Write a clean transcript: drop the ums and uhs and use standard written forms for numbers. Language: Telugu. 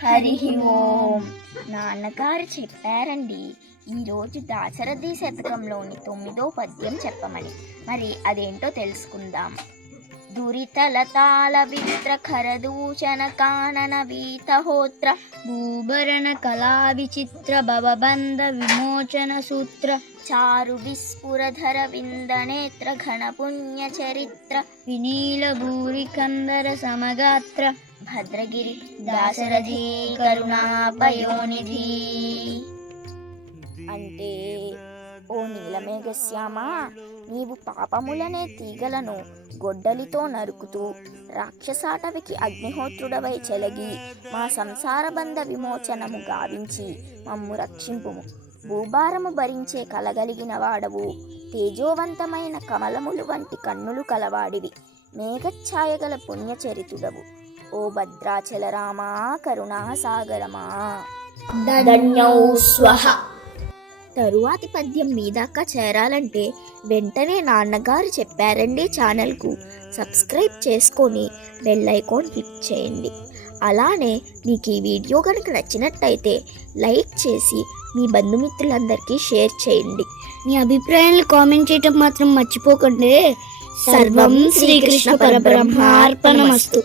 హరి ఓం. నాన్నగారు చెప్పారండి ఈరోజు దాశరథి శతకంలోని 9వ పద్యం చెప్పమని. మరి అదేంటో తెలుసుకుందాం. దురితలతాళ విత్ర ఖరదూషణ కానన వీతహోత్ర భూభరణ కళా విచిత్ర భవబంధ విమోచన సూత్ర చారు విస్ఫురధర విందనేత్ర ఘన పుణ్య చరిత్ర వినీల భూరి కందర సమగాత్ర భద్రగిరి దాశరథి కరుణాపయోనిధి. అంటే ఓ నీలమేఘశ్యామ, నీవు పాపములనే తీగలను గొడ్డలితో నరుకుతూ రాక్షసాటవికి అగ్నిహోత్రుడవై చెలగి మా సంసార బంధ విమోచనము గావించి మమ్ము రక్షింపుము. భూభారము భరించే కలగలిగిన వాడవు, తేజోవంతమైన కమలములు వంటి కన్నులు కలవాడివి, మేఘఛాయగల పుణ్యచరితుడవు. ఓ భద్రాచల రామా కరుణాసాగరమా. ధన్యౌ స్వహ. తరువాతి పద్యం మీ దాకా చేరాలంటే వెంటనే నాన్నగారు చెప్పారండి ఛానల్కు సబ్స్క్రైబ్ చేసుకొని బెల్ ఐకాన్ క్లిక్ చేయండి. అలానే మీకు ఈ వీడియో కనుక నచ్చినట్టయితే లైక్ చేసి మీ బంధుమిత్రులందరికీ షేర్ చేయండి. మీ అభిప్రాయాలను కామెంట్ చేయటం మాత్రం మర్చిపోకండి. సర్వం శ్రీకృష్ణ పరబ్రహ్మార్పణమస్తు.